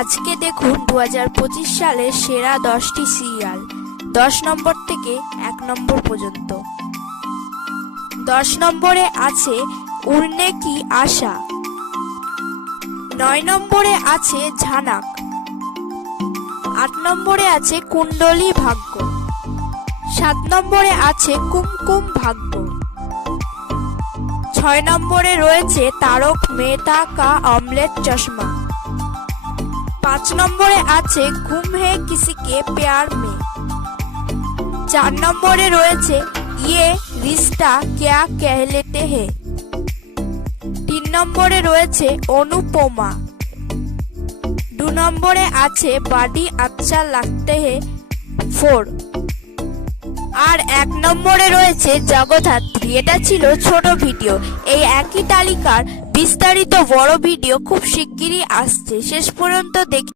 আজকে দেখুন 2025 সালের সেরা 10টি সিরিয়াল 10 নম্বর থেকে 1 নম্বর পর্যন্ত। 10 নম্বরে আছে উড়নে কি আশা, 9 নম্বরে আছে ঝানাক, 8 নম্বরে আছে কুণ্ডলী ভাগ্য, 7 নম্বরে আছে কুমকুম ভাগ্য, 6 নম্বরে রয়েছে তারক মেহতা কা অমলেট চশমা, 5 নম্বরে আছে গুম হে কিসি কে প্যার মে, 4 নম্বরে রয়েছে ইয়ে রিস্তা ক্যা कहलेते हैं, 3 নম্বরে রয়েছে অনুপমা, 2 নম্বরে আছে বাডি আচ্ছা লাগতে হে 4, আর 1 নম্বরে রয়েছে জগদ্ধাত্রী। এটা ছিল ছোট ভিডিও। এই একই তালিকার বিস্তারিত বড় ভিডিও খুব শিগগিরই আসছে, শেষ পর্যন্ত দেখে